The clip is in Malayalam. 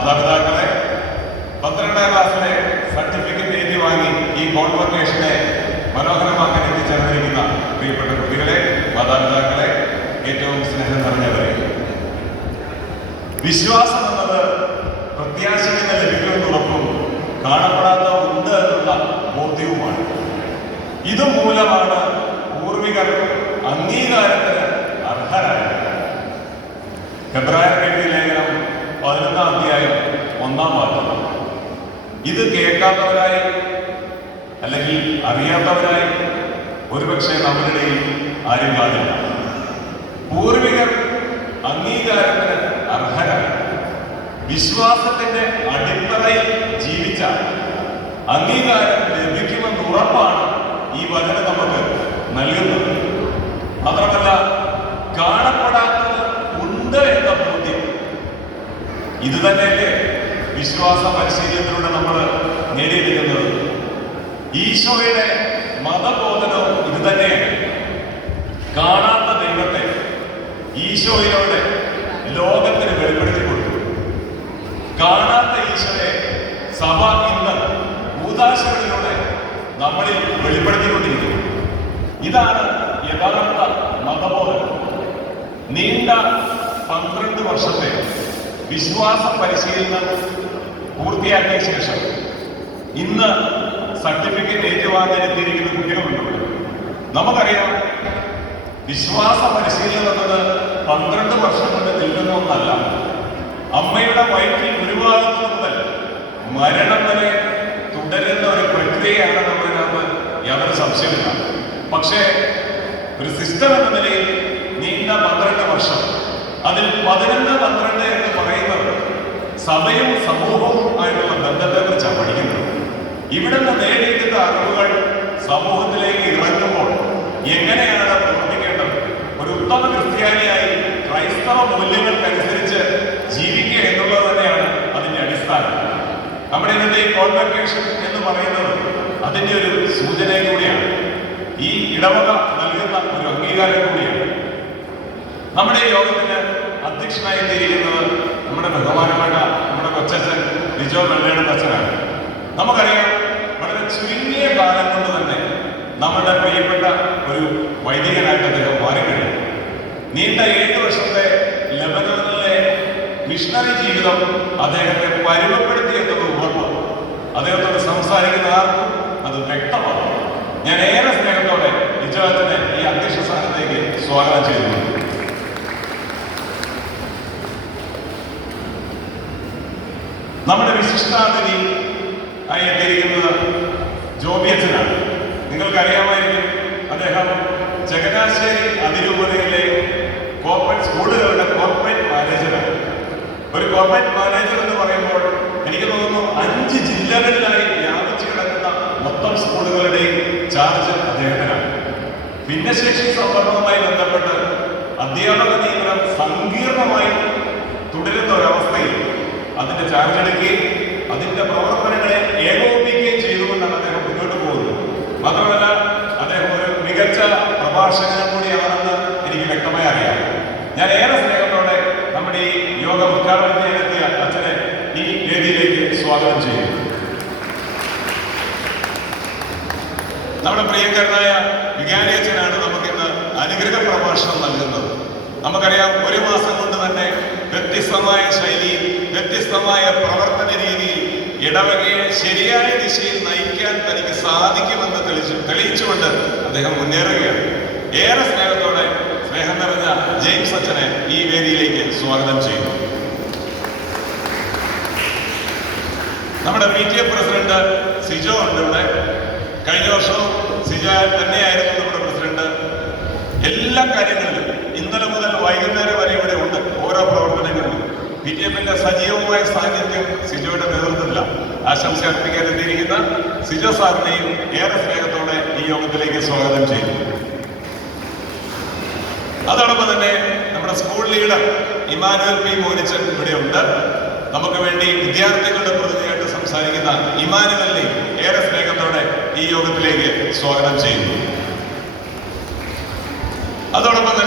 മാതാപിതാക്കളെ, 12ാം ക്ലാസ്സിലെ സർട്ടിഫിക്കറ്റ് ഏറ്റുവാങ്ങി ഈ കോൺവൊക്കേഷനെ മനോഹരമാക്കാൻ എത്തിച്ചേർന്നിരിക്കുന്ന പ്രിയപ്പെട്ട കുട്ടികളെ, മാതാപിതാക്കളെ, ഏറ്റവും സ്നേഹം നിറഞ്ഞവരെ, വിശ്വാസം എന്നത് പ്രത്യാശയിൽ നിന്ന് ലഭിക്കുമെന്ന് ഉറപ്പും കാണപ്പെടാത്ത ഉണ്ട് എന്നുള്ള ബോധ്യവുമാണ്. ഇതുമൂലമാണ് പൂർവികർ അംഗീകാരത്തിന് അർഹരായത്. ഹെബ്രായർക്ക് എഴുതിയ ലേഖനം 11ാം അധ്യായം 1-ാം വാക്യം. ഇത് കേൾക്കാത്തവരായി അല്ലെങ്കിൽ അറിയാത്തവരായി ഒരുപക്ഷെ നമ്മളുടെ ആരും കാണില്ല. പൂർവികർ അംഗീകാരത്തിന് അർഹരാണ്. വിശ്വാസത്തിന്റെ അടിത്തറയിൽ ജീവിച്ച അംഗീകാരം ലഭിക്കുമെന്ന് ഉറപ്പാണ് ഈ വചനം നമുക്ക് നൽകുന്നത്. മാത്രമല്ല, കാണപ്പെടാത്തത് ഉണ്ട് എന്ന ബോധ്യം ഇത് തന്നെയല്ലേ വിശ്വാസ പരിശീലനത്തിലൂടെ നമ്മൾ നേടിയെടുക്കുന്നത്. ഈശോയുടെ മതബോധനവും ഇത് തന്നെയാണ്. കാണാത്ത ദൈവത്തെ ഈശോയിലൂടെ ലോകത്തിന് വെളിപ്പെടുത്തി കൊടുത്തു. കാണാത്ത ഈശോയെ സഭ ഇന്ന് കൂദാശകളിലൂടെ നമ്മളിൽ വെളിപ്പെടുത്തിക്കൊണ്ടിരിക്കുന്നു. ഇതാണ് യഥാർത്ഥ മതബോധനം. നീണ്ട 12 വർഷത്തെ വിശ്വാസ പരിശീലനം പൂർത്തിയാക്കിയ ശേഷം ഇന്ന് സർട്ടിഫിക്കറ്റ് ഏറ്റുവാങ്ങാൻ എത്തിയിരിക്കുന്ന കുട്ടികളുണ്ട്. നമുക്കറിയാം, വിശ്വാസ പരിശീലനം എന്നത് 12 വർഷം കൊണ്ട് നിൽക്കുന്ന ഒന്നല്ല. അമ്മയുടെ വയറ്റിൽ ഉരുവാകുന്നത് മുതൽ മരണം വരെ തുടരുന്ന ഒരു പ്രക്രിയയാണ് നമ്മളിനകത്ത് യാതൊരു സംശയമില്ല. പക്ഷേ ഒരു സിസ്റ്റം എന്ന നിലയിൽ നീണ്ട 12 വർഷം, അതിൽ 11-12 എന്ന് പറയുന്നത് സഭയും സമൂഹവും ആയിട്ടുള്ള ബന്ധത്തെ കുറിച്ചാണ് പഠിക്കുന്നത്. ഇവിടെ നിന്ന് നേടിയെടുത്ത അറിവുകൾ സമൂഹത്തിലേക്ക് ഇറങ്ങുമ്പോൾ എങ്ങനെയാണ് പ്രവർത്തിക്കേണ്ടത്, ഒരു ഉത്തമ ക്രിസ്ത്യാനിയായി ക്രൈസ്തവ മൂല്യങ്ങൾക്കനുസരിച്ച് ജീവിക്കുക എന്നുള്ളത് തന്നെയാണ് അതിന്റെ അടിസ്ഥാനം. നമ്മുടെ ഇന്നത്തെ ഈ കോൺവൊക്കേഷൻ എന്ന് പറയുന്നത് അതിന്റെ ഒരു സൂചനയും കൂടിയാണ്. ഈ ഇടവക നൽകുന്ന ഒരു അംഗീകാരം കൂടിയാണ്. നമ്മുടെ ഈ യോഗത്തിന് അധ്യക്ഷനായി എത്തിയിരിക്കുന്നത് നമ്മുടെ ബഹുമാനപ്പെട്ട നമ്മുടെ കൊച്ചച്ഛൻ ലിജോ വെള്ളയുടെ അച്ഛനാണ്. നമുക്കറിയാം, വളരെ ചുരുങ്ങിയ കാലം കൊണ്ട് തന്നെ നമ്മുടെ പ്രിയപ്പെട്ട ഒരു വൈദികനായിട്ട് അദ്ദേഹം മാറിക്കഴിഞ്ഞു. നീണ്ട 7 വർഷത്തെ ലെബനോനിലെ മിഷണറി ജീവിതം അദ്ദേഹത്തെ പരുവപ്പെടുത്തിയെന്നത് ഉറപ്പ്. അദ്ദേഹത്തോട് സംസാരിക്കുന്ന ആർക്കും അത് വ്യക്തമാണ്. ഞാൻ ഏറെ സ്നേഹത്തോടെ ലിജോനെ ഈ അധ്യക്ഷ സ്ഥാനത്തേക്ക് സ്വാഗതം ചെയ്യുന്നു. നമ്മുടെ വിശിഷ്ടാതിഥി ആയി എത്തിയിരിക്കുന്നത് ജോബി അച്ഛനാണ്. നിങ്ങൾക്കറിയാമായിരിക്കും, അദ്ദേഹം ചങ്ങനാശ്ശേരി അതിരൂപതയിലെ കോർപ്പറേറ്റ് സ്കൂളുകളുടെ കോർപ്പറേറ്റ് മാനേജറാണ്. ഒരു കോർപ്പറേറ്റ് മാനേജർ എന്ന് പറയുമ്പോൾ എനിക്ക് തോന്നുന്നു 5 ജില്ലകളിലായി വ്യാപിച്ചു കിടക്കുന്ന മൊത്തം സ്കൂളുകളുടെയും ചാർജ് അദ്ദേഹത്തിനാണ്. ഭിന്നശേഷി സംവരണവുമായി ബന്ധപ്പെട്ട് അധ്യാപക നിയമനം സങ്കീർണമായി തുടരുന്ന ഒരവസ്ഥയിൽ അതിന്റെ ചാർജ് എടുക്കുകയും അതിന്റെ പ്രവർത്തനങ്ങളെ ഏകോപിപ്പിക്കുകയും ചെയ്തുകൊണ്ടാണ് അദ്ദേഹം മുന്നോട്ട് പോകുന്നത്. മാത്രമല്ല, അദ്ദേഹം ഒരു മികച്ച പ്രഭാഷകനും കൂടിയാണെന്ന് എനിക്ക് വ്യക്തമായി അറിയാം. ഞാൻ ഏറെ സ്നേഹത്തോടെ നമ്മുടെ ഈ യോഗ ഉദ്ഘാടനം ചെയ്യാനെത്തിയ അച്ഛനെ ഈ വേദിയിലേക്ക് സ്വാഗതം ചെയ്യുന്നു. നമ്മുടെ പ്രിയങ്കരനായ വികാരി അച്ഛനാണ് നമുക്കിന്ന് അനുഗ്രഹ പ്രഭാഷണം നൽകുന്നത്. നമുക്കറിയാം, 1 മാസം കൊണ്ട് തന്നെ വ്യത്യസ്തമായ ശൈലിയിൽ, വ്യത്യസ്തമായ പ്രവർത്തന രീതിയിൽ ഇടവകയെ ശരിയായ ദിശയിൽ നയിക്കാൻ തനിക്ക് സാധിക്കുമെന്ന് തെളിയിച്ചുകൊണ്ട് അദ്ദേഹം മുന്നേറുകയാണ്. ഏറെ സ്നേഹത്തോടെ സ്നേഹം നിറഞ്ഞ ജെയിംസ് അച്ഛനെ ഈ വേദിയിലേക്ക് സ്വാഗതം ചെയ്യുന്നു. നമ്മുടെ PTA പ്രസിഡന്റ് സിജോ ഉണ്ട് ഇവിടെ. കഴിഞ്ഞ വർഷവും സിജോ തന്നെയായിരുന്നു നമ്മുടെ പ്രസിഡന്റ്. എല്ലാ കാര്യങ്ങളിലും ഇന്നലെ മുതൽ വൈകുന്നേരം വരെ ഇവിടെ ഉണ്ട്. ഓരോ പ്രവർത്തനങ്ങളിലും PTA സജീവമായ സാന്നിധ്യം സിജോയുടെ നേതൃത്വത്തിലാണ്. ആശംസ അർപ്പിക്കാൻ എത്തിയിരിക്കുന്ന സിജോ സാറിനെയും ഏറെ സ്നേഹത്തോടെ ഈ യോഗത്തിലേക്ക് സ്വാഗതം ചെയ്യുന്നു. അതോടൊപ്പം തന്നെ നമ്മുടെ school leader Emmanuel P Monichan ഇവിടെ ഉണ്ട്. നമുക്ക് വേണ്ടി വിദ്യാർത്ഥികളുടെ പ്രതിനിധിയായിട്ട് സംസാരിക്കുന്ന ഇമാനുവലിനെ ഏറെ സ്നേഹത്തോടെ ഈ യോഗത്തിലേക്ക് സ്വാഗതം ചെയ്യുന്നു. അതോടൊപ്പം തന്നെ